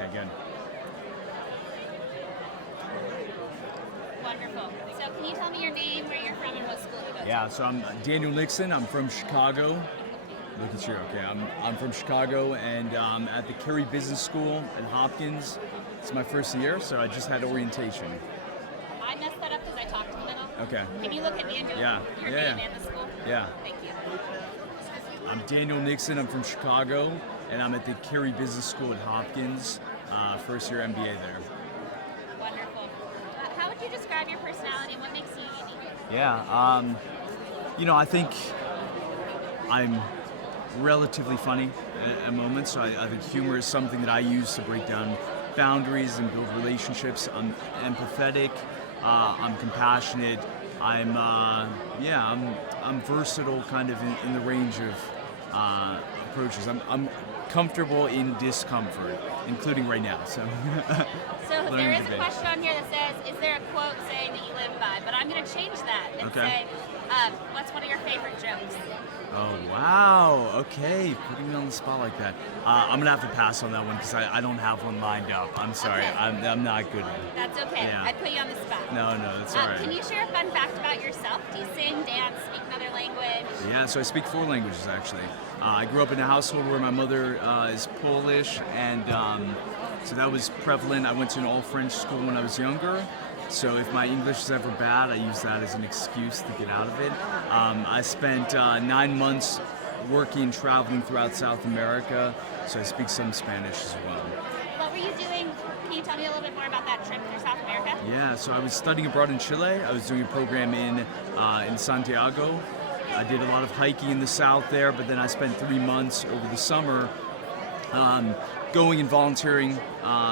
Okay, good. Wonderful. So can you tell me your name, where you're from, and what school you go to? Yeah, so I'm Daniel Nixon. I'm from Chicago. Look at you. Okay, I'm from Chicago, and at the Carey Business School at Hopkins. It's my first year, so I just had orientation. I messed that up because I talked in the middle. Okay. Can you look at me and do Yeah. your Yeah. name and the school? Yeah. Thank you. I'm Daniel Nixon. I'm from Chicago, and I'm at the Carey Business School at Hopkins. First year MBA there. Wonderful. How would you describe your personality and what makes you unique? Yeah. I think I'm relatively funny at moments. So I think humor is something that I use to break down boundaries and build relationships. I'm empathetic. I'm compassionate. I'm versatile, kind of in the range of approaches. I'm comfortable in discomfort, including right now. So. So Learning there is today. a question on here that says, is there a quote saying that you live by? But I'm going to change that and Okay. say, what's one of your favorite jokes? Oh, wow. Okay. Putting me on the spot like that. I'm going to have to pass on that one because I don't have one lined up. I'm sorry. Okay. I'm not good at it. That's okay. Yeah. I put you on the spot. No, that's all right. Can you share a fun fact about yourself? Do you sing, dance, speak another language? Yeah, so I speak 4 languages actually. I grew up in a household where my mother is Polish, and so that was prevalent. I went to an all-French school when I was younger, so if my English is ever bad, I use that as an excuse to get out of it. I spent 9 months working, traveling throughout South America, so I speak some Spanish as well. What were you doing? Can you tell me a little bit more about that trip through South America? Yeah, so I was studying abroad in Chile. I was doing a program in Santiago. I did a lot of hiking in the south there, but then I spent 3 months over the summer going and volunteering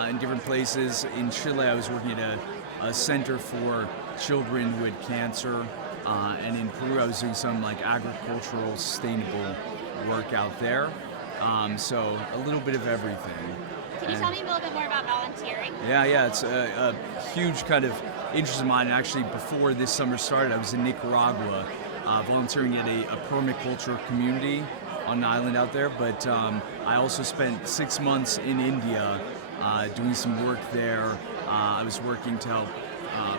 in different places. In Chile, I was working at a center for children who had cancer, and in Peru, I was doing some like agricultural, sustainable work out there. So a little bit of everything. Can you tell me a little bit more about volunteering? Yeah, it's a huge kind of interest of mine. And actually, before this summer started, I was in Nicaragua volunteering at a permaculture community on an island out there. But I also spent 6 months in India doing some work there. I was working to help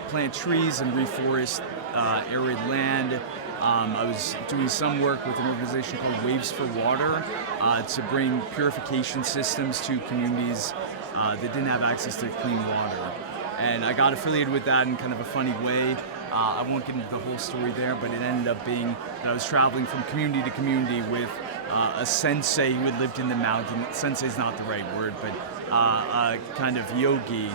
plant trees and reforest arid land. I was doing some work with an organization called Waves for Water to bring purification systems to communities that didn't have access to clean water. And I got affiliated with that in kind of a funny way. I won't get into the whole story there, but it ended up being that I was traveling from community to community with a sensei who had lived in the mountain. Sensei is not the right word, but a kind of yogi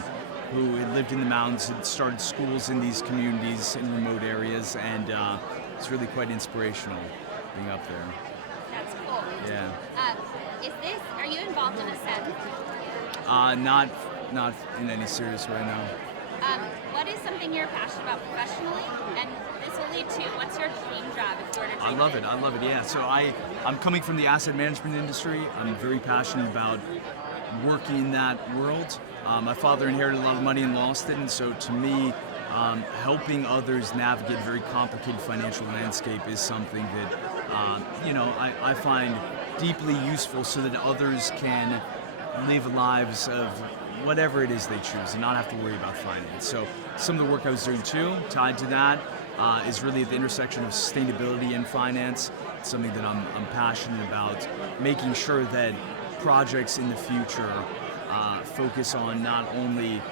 who had lived in the mountains and started schools in these communities in remote areas, and it's really quite inspirational being up there. That's cool. Yeah. Are you involved in a SEND? Not in any serious way, no. What is something you're passionate about professionally? And this will lead to, what's your dream job if you were to dream I love it, yeah. So I'm coming from the asset management industry. I'm very passionate about working in that world. My father inherited a lot of money and lost it, and so to me, helping others navigate a very complicated financial landscape is something that I find deeply useful, so that others can live lives of whatever it is they choose and not have to worry about finance. So some of the work I was doing too, tied to that, is really at the intersection of sustainability and finance. It's something that I'm passionate about, making sure that projects in the future focus on not only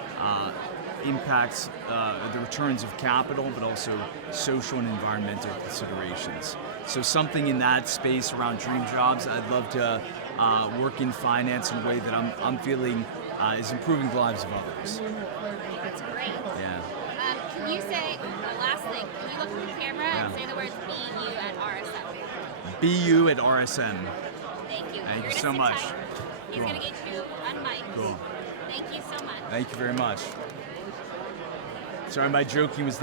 impacts the returns of capital, but also social and environmental considerations. So something in that space around dream jobs, I'd love to work in finance in a way that I'm feeling is improving the lives of others. That's great. Yeah. Can you say, the last thing, can you look at the camera and say the words BU at RSM? BU at RSM. Thank you. Thank You're you gonna so sit much. tight. He's Cool. going to get you unmiked. Cool. Thank you so much. Thank you very much. Sorry, my joking was not